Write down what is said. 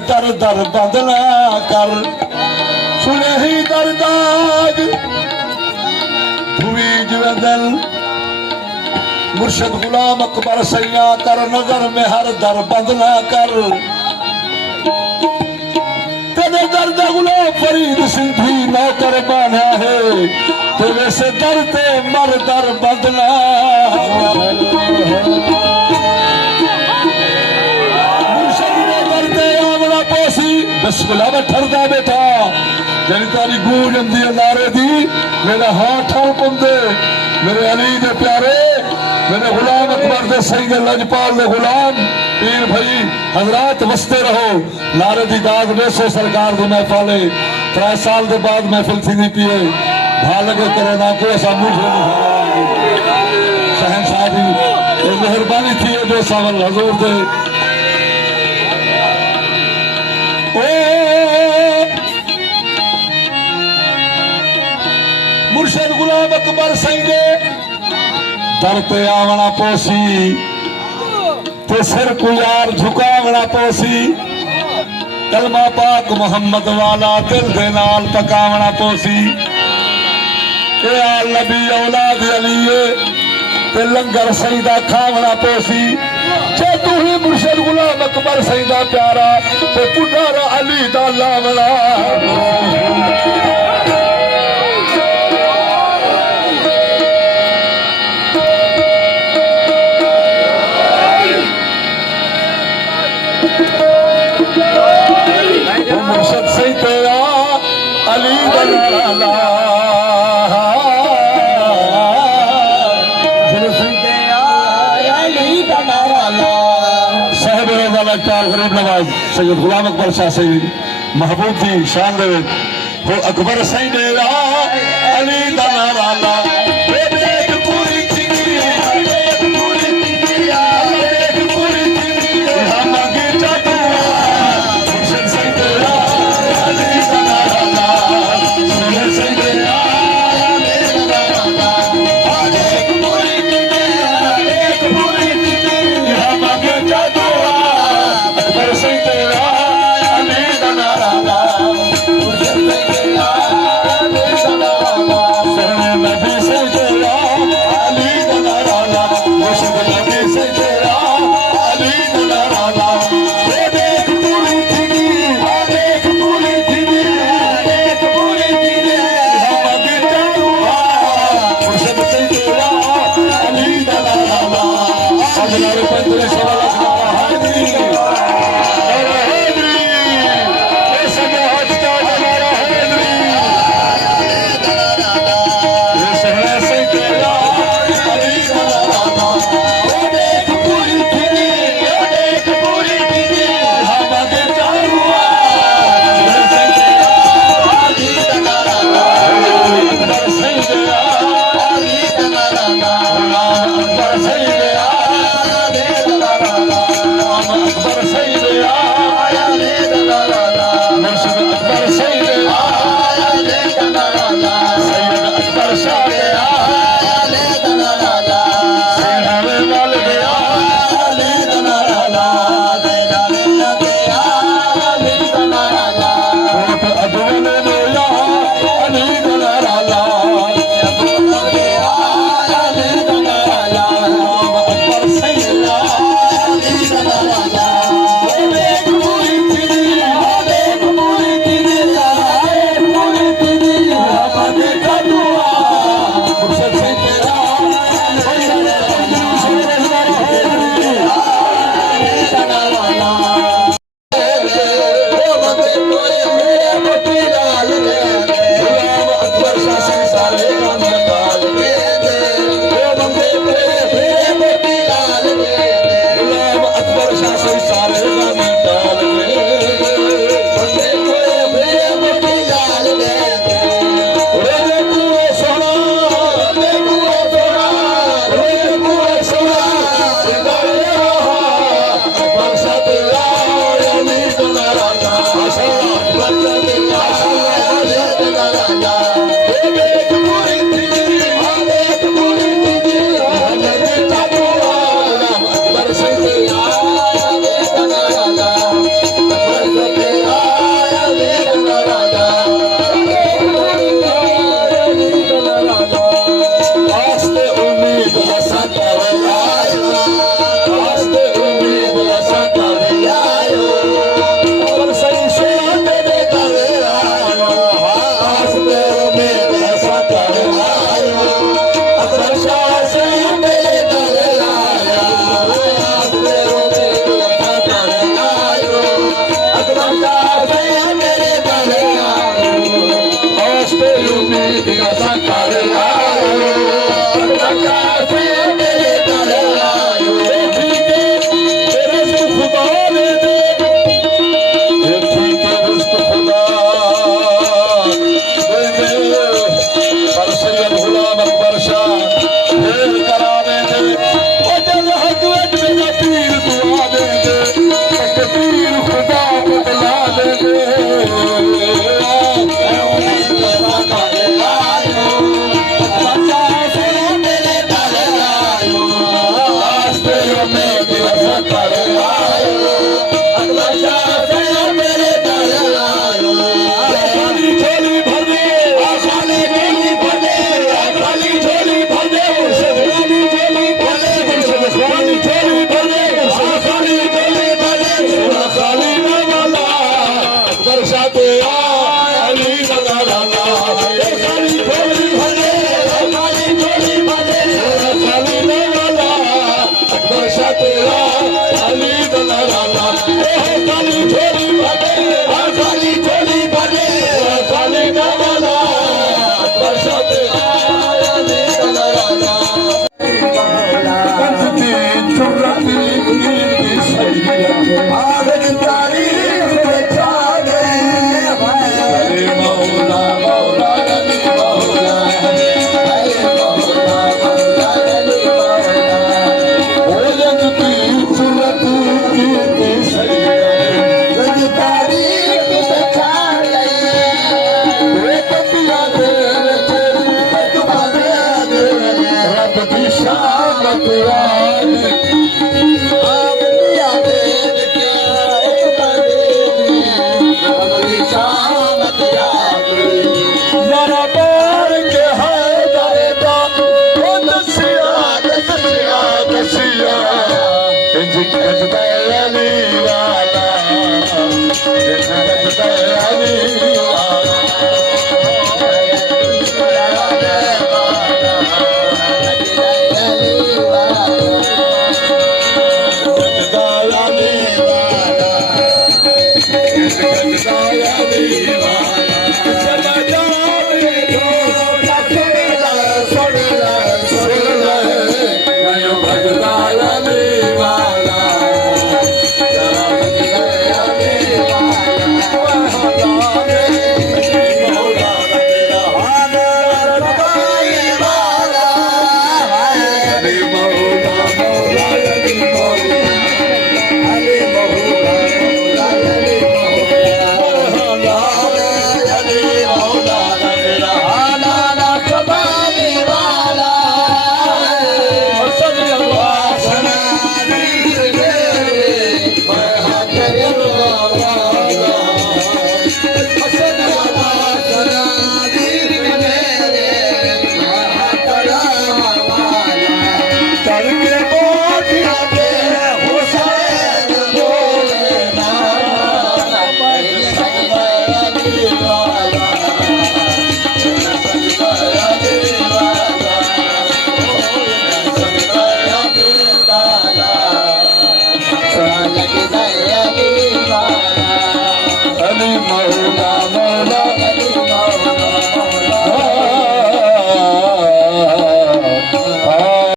दर दर बंद ना कर, सुने ही दरदाग धुई जिवे दिल। मुर्शद गुलाम अकबर सैया कर नजर में हर दर बंद ना कर, तेरे दर्द गुलाम फरीद सिंधी नौकर बना है, तो वैसे दर्द मर दर बंद ना बिस्मिल्लाह में ठरदा बेटा जनी तारी गूंज आंदी है नारे दी, मेरा हाथ ठल पुंदे मेरे अली दे प्यारे, मेरे गुलाम अकबर दे सईद लजपाल दे गुलाम पीर भाई हजरात वसते रहो। नारे दी दाद बेसो सरकार दी महफिल 3 साल के बाद महफिल थी नहीं पिए भा लगे करे ना को ऐसा मुंह शहनशाह दी मेहरबानी थी जो सावल हजूर दे। मुर्शद गुलाम अकबर सईदे दर ते आवना पोसी, ते सिर को यार झुकावना पोसी, कलमा पाक मोहम्मद वाला दिल दे नाल पकावना पोसी। ए आल नबी औलाद अली ते लंगर सईदा खावना पोसी। जे तू ही मुर्शद गुलाम अकबर सईदा प्यारा ते पुनारा अली दा लावना। मुर्शद सईदा अली दा लाला गरीब नवाज सैयद गुलाम अकबर शाह सईद महबूब की शान दे हो अकबर सईद अली दा लाला। Nabis दिवस कर आयो प्रकाशे मेरे दर आयो ठीक है तेरे से खुदा ने दे ठीक है रिस्क खुदा दे पर सैयद गुलाम अकबर शाह ढेर कराने दे ओ जल हक वट मेरा पीर दुआ दे दे तकदीर खुदा बदला दे दे शामत